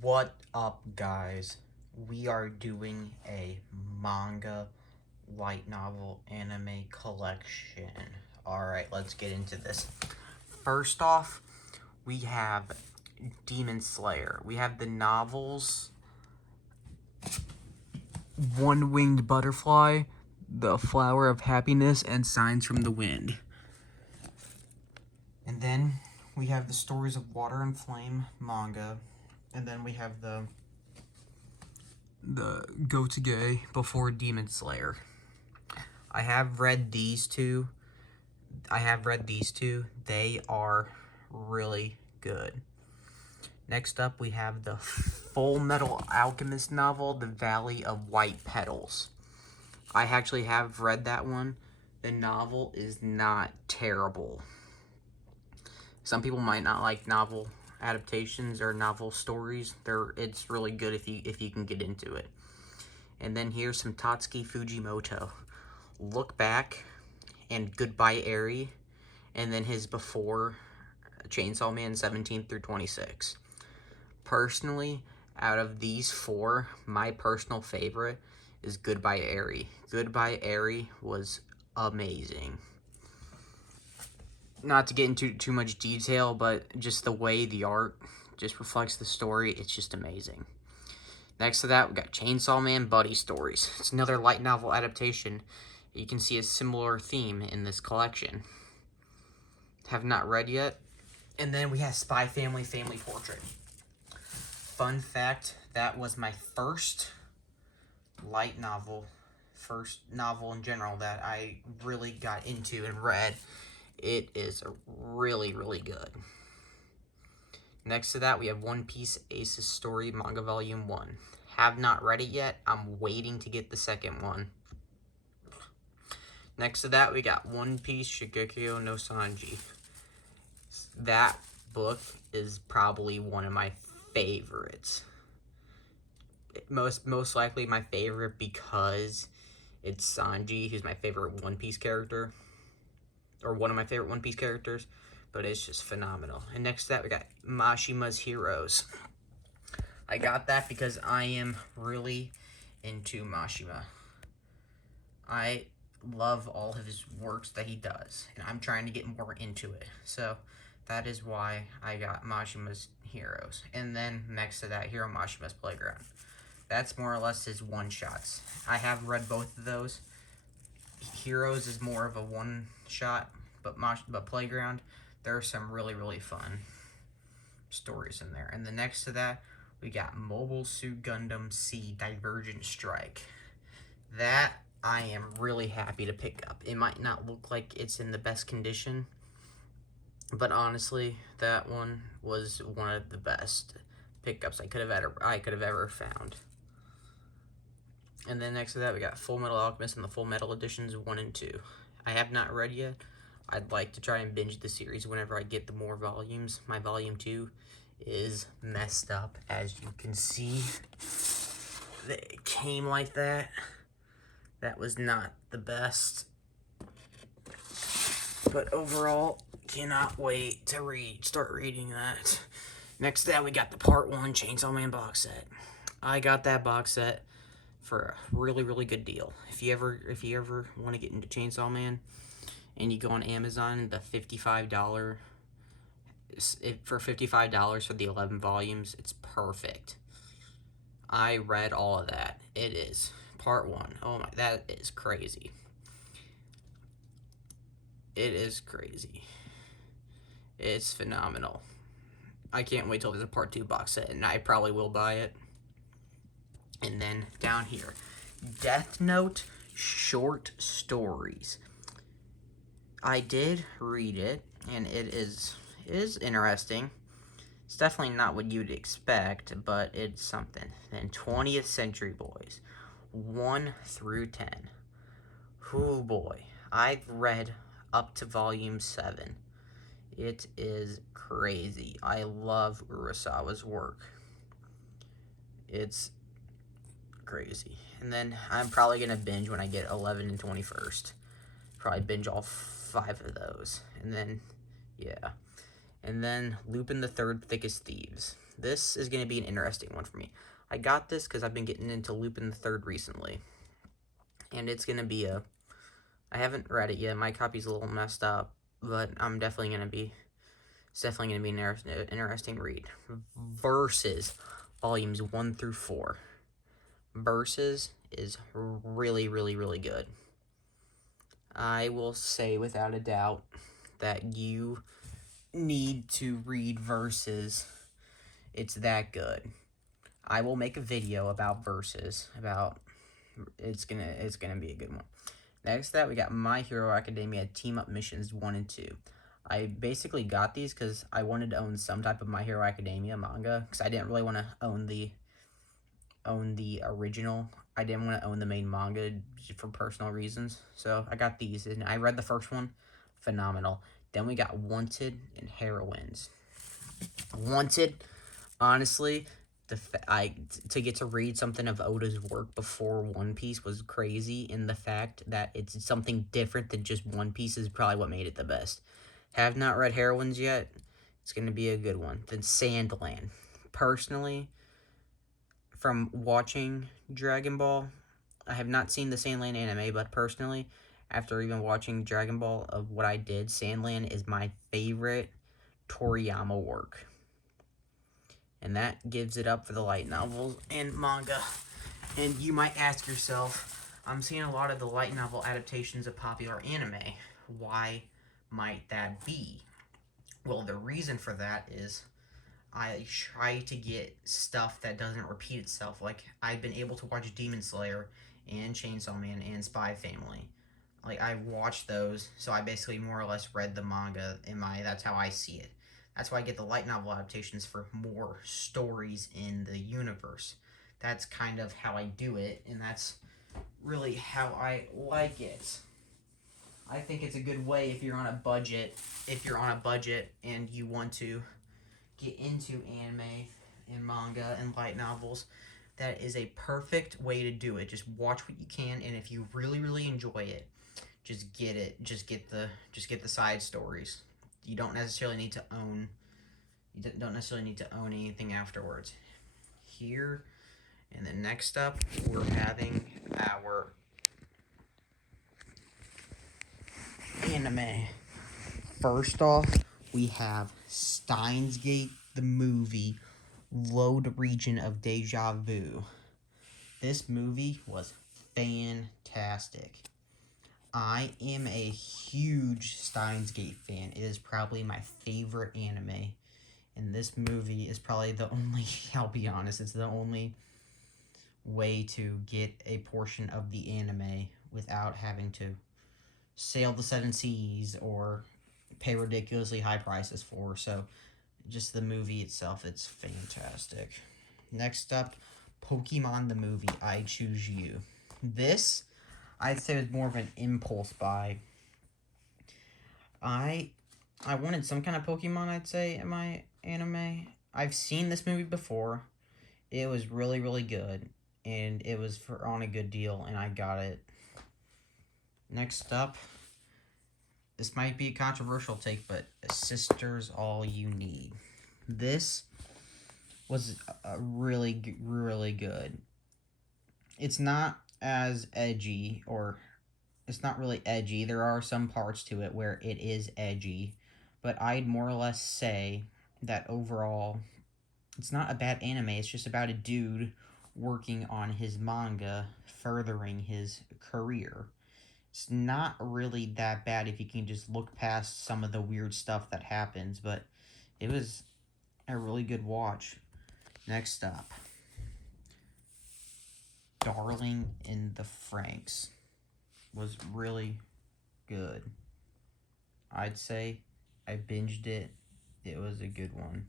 What up, guys? We are doing a manga light novel anime collection. Alright, let's get into this. First off, we have Demon Slayer. We have the novels One Winged Butterfly, The Flower of Happiness, and Signs from the Wind. And then we have the Stories of Water and Flame manga. And then we have the Go to Gay before Demon Slayer. I have read these two. They are really good. Next up, we have the Full Metal Alchemist novel, The Valley of White Petals. I actually have read that one. The novel is not terrible. Some people might not like novel adaptations or novel stories. It's really good if you can get into it. And then here's some Tatsuki Fujimoto. Look Back and Goodbye Eri, and then his before Chainsaw Man 17 through 26. Personally, out of these four, my personal favorite is Goodbye Eri. Goodbye Eri was amazing. Not to get into too much detail, but just the way the art just reflects the story, it's just amazing. Next to that, we got Chainsaw Man Buddy Stories. It's another light novel adaptation. You can see a similar theme in this collection. Have not read yet. And then we have Spy Family Family Portrait. Fun fact, that was my first light novel, first novel in general that I really got into and read. It is really, really good. Next to that, we have One Piece Ace's Story Manga Volume 1. Have not read it yet. I'm waiting to get the second one. Next to that, we got One Piece Shingeki no Sanji. That book is probably one of my favorites. Most likely my favorite because it's Sanji, who's my favorite One Piece character. Or one of my favorite One Piece characters. But it's just phenomenal. And next to that, we got Mashima's Heroes. I got that because I am really into Mashima. I love all of his works that he does, and I'm trying to get more into it. So that is why I got Mashima's Heroes. And then next to that, Hiro Mashima's Playground. That's more or less his one-shots. I have read both of those. Heroes is more of a one-shot, but Playground, there are some really, really fun stories in there. And the next to that, we got Mobile Suit Gundam C Divergent Strike. That I am really happy to pick up. It might not look like it's in the best condition, but honestly, that one was one of the best pickups I could have ever found. And then next to that, we got Full Metal Alchemist and the Full Metal Editions 1 and 2. I have not read yet. I'd like to try and binge the series whenever I get the more volumes. My volume 2 is messed up, as you can see. It came like that. That was not the best. But overall, cannot wait to start reading that. Next to that, we got the Part 1 Chainsaw Man box set. I got that box set for a really, really good deal. If you ever want to get into Chainsaw Man and you go on Amazon, the $55 for $55 for the 11 volumes, it's perfect. I read all of that. It is Part 1. Oh my, that is crazy. It is crazy. It's phenomenal. I can't wait till there's a Part 2 box set, and I probably will buy it. And then down here, Death Note short stories. I did read it, and it is interesting. It's definitely not what you'd expect, but it's something. Then 20th Century Boys, 1 through 10. Oh boy, I've read up to volume 7. It is crazy. I love Urasawa's work. It's crazy. And then I'm probably going to binge when I get 11 and 21st. Probably binge all 5 of those. And then, yeah. And then Lupin the Third, Thickest Thieves. This is going to be an interesting one for me. I got this because I've been getting into Lupin the Third recently. And it's going to be a... I haven't read it yet. My copy's a little messed up. But I'm definitely going to be... It's definitely going to be an interesting read. Versus volumes 1 through 4. Versus is really, really, really good. I will say without a doubt that you need to read Versus. It's that good. I will make a video about Versus. It's gonna be a good one. Next that we got My Hero Academia Team Up Missions 1 and 2. I basically got these because I wanted to own some type of My Hero Academia manga, because I didn't really want to own the original. I didn't want to own the main manga for personal reasons. So I got these, and I read the first one. Phenomenal. Then we got Wanted and Heroines. Wanted, honestly, to get to read something of Oda's work before One Piece was crazy, and the fact that it's something different than just One Piece is probably what made it the best. Have not read Heroines yet. It's going to be a good one. Then Sandland. Personally, from watching Dragon Ball, I have not seen the Sandland anime, but personally, after even watching Dragon Ball of what I did, Sandland is my favorite Toriyama work. And that gives it up for the light novels and manga. And you might ask yourself, I'm seeing a lot of the light novel adaptations of popular anime. Why might that be? Well, the reason for that is I try to get stuff that doesn't repeat itself. Like, I've been able to watch Demon Slayer and Chainsaw Man and Spy Family. Like, I've watched those, so I basically more or less read the manga that's how I see it. That's why I get the light novel adaptations, for more stories in the universe. That's kind of how I do it, and that's really how I like it. I think it's a good way if you're on a budget. If you're on a budget and you want to get into anime and manga and light novels, that is a perfect way to do it. Just watch what you can, and if you really, really enjoy it, just get it. Just get the side stories. You don't necessarily need to own anything afterwards. Here, and then next up, we're having our anime. First off, we have Steins Gate, the movie, Load Region of Deja Vu. This movie was fantastic. I am a huge Steins Gate fan. It is probably my favorite anime. And this movie is probably the only, I'll be honest, it's the only way to get a portion of the anime without having to sail the 7 seas or pay ridiculously high prices for. So, just the movie itself, it's fantastic. Next up, Pokemon the movie, I Choose You. This, I'd say, was more of an impulse buy. I wanted some kind of Pokemon, I'd say, in my anime. I've seen this movie before. It was really, really good, and it was on a good deal, and I got it. Next up, this might be a controversial take, but Sister's All You Need. This was really, really good. It's not as edgy, or it's not really edgy. There are some parts to it where it is edgy, but I'd more or less say that overall, it's not a bad anime. It's just about a dude working on his manga, furthering his career. It's not really that bad if you can just look past some of the weird stuff that happens, but it was a really good watch. Next up, Darling in the Franxx was really good. I'd say I binged it. It was a good one.